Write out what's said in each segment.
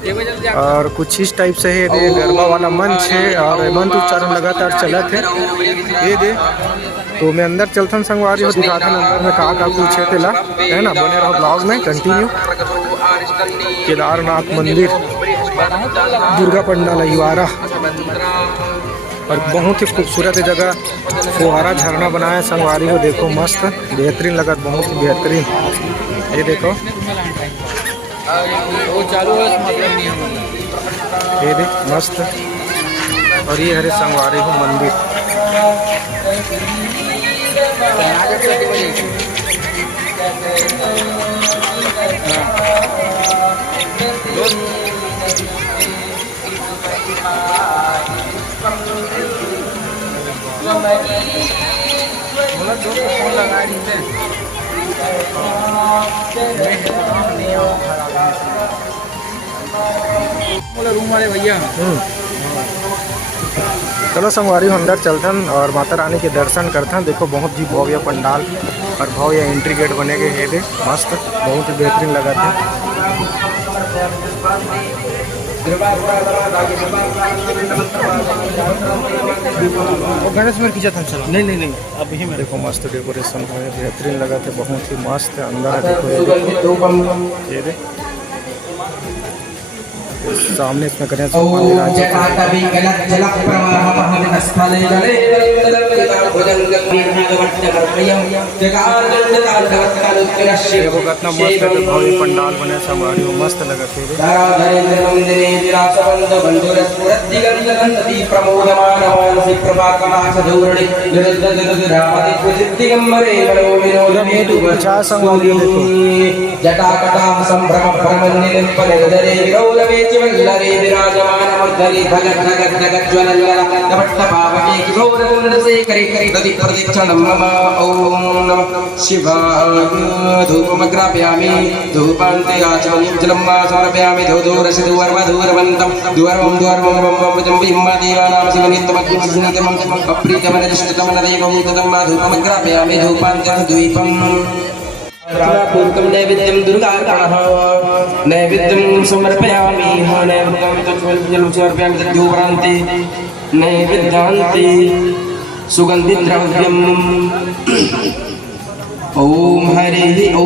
और कुछ इस टाइप से है। ये गरबा वाला मंच है और मंत्र उच्चारण लगातार चलत है। ये दे तो मैं अंदर चलथन संगवारी हो, दिखाथन अंदर में का कुछ है तेला, है ना। बने रहो ब्लॉग में कंटिन्यू। केदारनाथ मंदिर, दुर्गा पंडाल अहिवारा, और बहुत ही खूबसूरत जगह। फुहारा झरना बनाया संगवारी हो, देखो मस्त बेहतरीन लगा, बहुत ही बेहतरीन। ये देखो ये देख मस्त। और ये हरे संगवारी हो मंदिर। रूम वाले भैया। चलो संगवारी अंदर चलथन और माता रानी के दर्शन करथन। देखो बहुत ही भव्य पंडाल और भव्य एंट्री गेट बने गए हैं। दे मस्त, बहुत ही बेहतरीन लगा था। गणेश में खींचा था सर। नहीं अब ही देखो मस्त डेकोरेशन है, बेहतरीन लगा था, बहुत ही मस्त अंदर। देखो ये दे सामने इसमें गणेश कितना मस्त भव्य पंडाल बने संगवारी हो, मस्त लगा थे। वल्लरे विराजमानमर्दरे धगत धगत धगत ज्वलल्लल नवट्टपावके घोरगुणसे करे करे तदि प्रदक्षिणं मम ॐ नमः शिवाय। धूपमग्रापयामि, धूपान्ते आचमनीं जलं वा समर्पयामि। धूधूरसि धूर्वधूर्वन्तं धूर्वं धूर्वं वं वं वं बिम्ब देवानां शिवनित्यमग्निमग्नितमम् अप्रीतमनदिष्टतमनदैवभूततं वा धूपमग्रापयामि। धूपान्तं द्वीपम् पूर्वकं नैवेद्यं दुर्गार्पणः नैवेद्यं समर्पयामि। नैवेद्यं समर्पयामि तद्योपरान्ते नैवेद्यान्ते सुगन्धिद्रव्यम् ॐ हरिः ॐ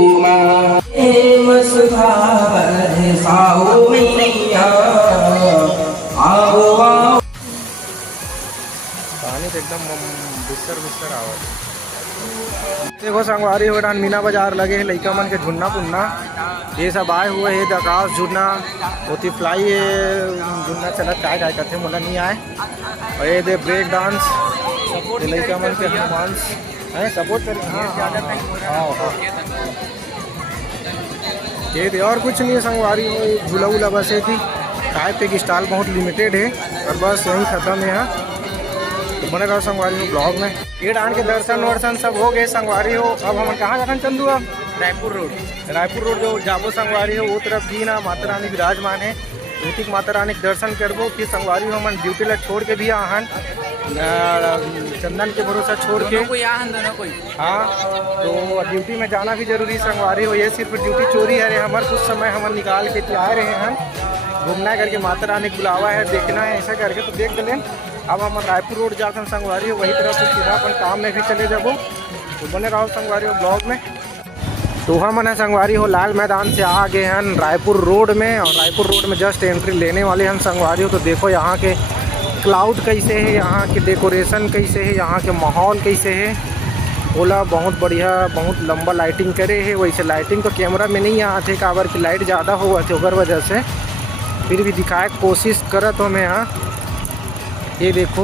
हेम सुधावरे साओ मैया आओ आओ। पानी तो एकदम बिस्तर आवा। देखो संगवारी हो मीना बाजार लगे है, लइका मन के झुन्ना पुन्ना ये सब आए हुए है। आकाश झुन्ना होती फ्लाई झुन्ना चलत काय काय करते मोला नहीं आए। और ये दे ब्रेक डांस, ये लइका मन के रोमांस है, सपोर्ट कर। हाँ ये दे और कुछ नहीं है संगवारी हो। झूला वूला बस है थी, खाए पे की स्टॉल बहुत लिमिटेड है और बस यही खत्म है यहाँ। तो बने रहो संगवारी हो ब्लॉग में। ये डांड के दर्शन वर्शन सब हो गए संगवारी हो। अब हम कहाँ जाना चंदू? अब रायपुर रोड जो जाबो संगवारी हो वो तरफ भी ना माता रानी विराजमान है। भौतिक माता रानी के दर्शन करबो फिर संगवारी हो मन ड्यूटी ला छोड़ के भी आहन चंदन के भरोसा छोड़ के कोई। हाँ तो ड्यूटी में जाना भी जरूरी संगवारी हो। ये सिर्फ ड्यूटी चोरी है हमारे, कुछ समय हम निकाल के आ रहे हैं घूमना करके, माता रानी को बुलावा है, देखना है ऐसा करके। तो देख लें अब हम रायपुर रोड जाकर संगवारी हो, वही तरफ से सीधा अपन काम में भी चले जाबो। तो बने रहो संगवारी हो ब्लॉग में। तो हम है संगवारी हो लाल मैदान से आ गए हैं रायपुर रोड में, और रायपुर रोड में जस्ट एंट्री लेने वाले हैं संगवारी हो। तो देखो यहाँ के क्लाउड कैसे है, यहाँ के डेकोरेशन कैसे है, यहाँ के माहौल कैसे है। ओला बहुत बढ़िया, बहुत लंबा लाइटिंग करे है। वैसे लाइटिंग तो कैमरा में नहीं आते, काबर की लाइट ज़्यादा हुआ थे ओकर वजह से, फिर भी दिखाए कोशिश करत हो मैं यहाँ। ये देखो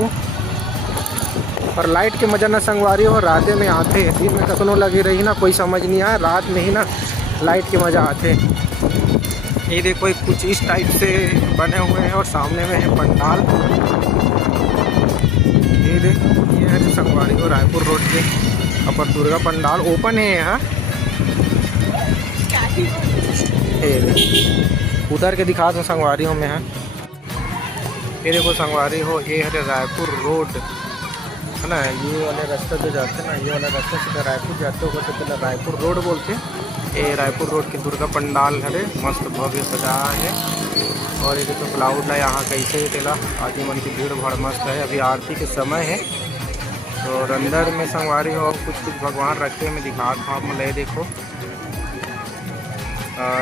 और लाइट के मजा ना संगवारी हो रात में आते, दिन में कखनों लगी रही ना कोई समझ नहीं आया, रात में ही ना लाइट के मज़ा आते। ये देखो कुछ इस टाइप से बने हुए हैं और सामने में है पंडाल। ये देखो ये है संगवारी हो रायपुर रोड के अपर दुर्गा पंडाल ओपन है यहाँ। उधर के दिखा दो संगवारी हो मैं यहाँ। ये देखो संगवारी हो ये है रायपुर रोड है ना, ये वाले रास्ते जो जाते हैं ना, ये वाला रास्ता सीधा रायपुर जाते हो तो पहले रायपुर रोड बोलते। ये रायपुर रोड के दुर्गा पंडाल है, मस्त भव्य सजा है। और ये देखो क्लाउड ला यहाँ कैसे ही तेला आदमी मन की भीड़ भाड़ मस्त है। अभी आरती के समय है और अंदर में संगवारी हो कुछ कुछ भगवान रखे हैं। मैं दिखा भाव में ले देखो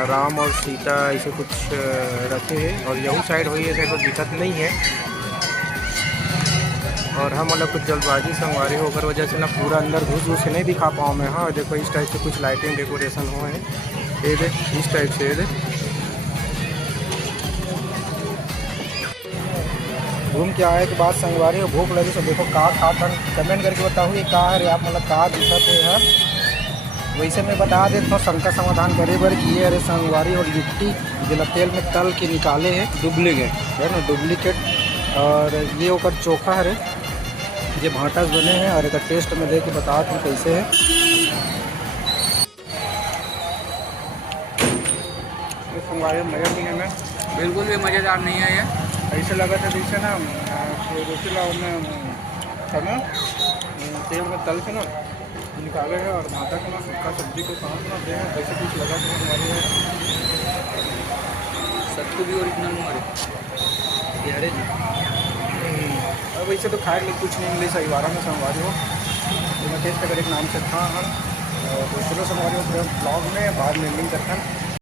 राम और सीता ऐसे कुछ रखे हैं और यही साइड हुई है साइड पर दिक्कत नहीं है। और हम मतलब कुछ जल्दबाजी संगवारी हो कर वजह से ना पूरा अंदर घुस घुस के नहीं दिखा पाऊँ मैं। हाँ देखो इस टाइप से कुछ लाइटिंग डेकोरेशन हो है ये दे इस टाइप से। ये दे घूम के आए के बाद संगवारी हो भूख लगी तो देखो का खा कर कमेंट करके बताओ ये का है आप मतलब का दिक्कत है। वैसे मैं बता देता हूँ शंका समाधान करे बर किए अरे संगवारी और लिट्टी जिला तेल में तल के निकाले हैं डुप्लीकेट है ना डुप्लीकेट। और ये ओकर चोखा है ये भाटा बने हैं और एक टेस्ट में दे के बता दूँ कैसे है। ये संगवारी मज़ा नहीं है ना बिल्कुल भी मज़ेदार नहीं है ये। ऐसे लगा था जैसे ना रोटी लाओ में खाना तेल में तल के ना निकाले हैं और भाटा के ना सूखा सब्जी के साथ ना दे जैसे कुछ लगा था हमारे सत्तू भी ओरिजिनल हमारे अरे जी। अब वैसे तो खाए लिए कुछ नहीं मिले सही बारह में संगवारी हो तो मैं टेस्ट अगर एक नाम से था और दूसरों संगवारी हो ब्लॉग में बाद में लिंक करता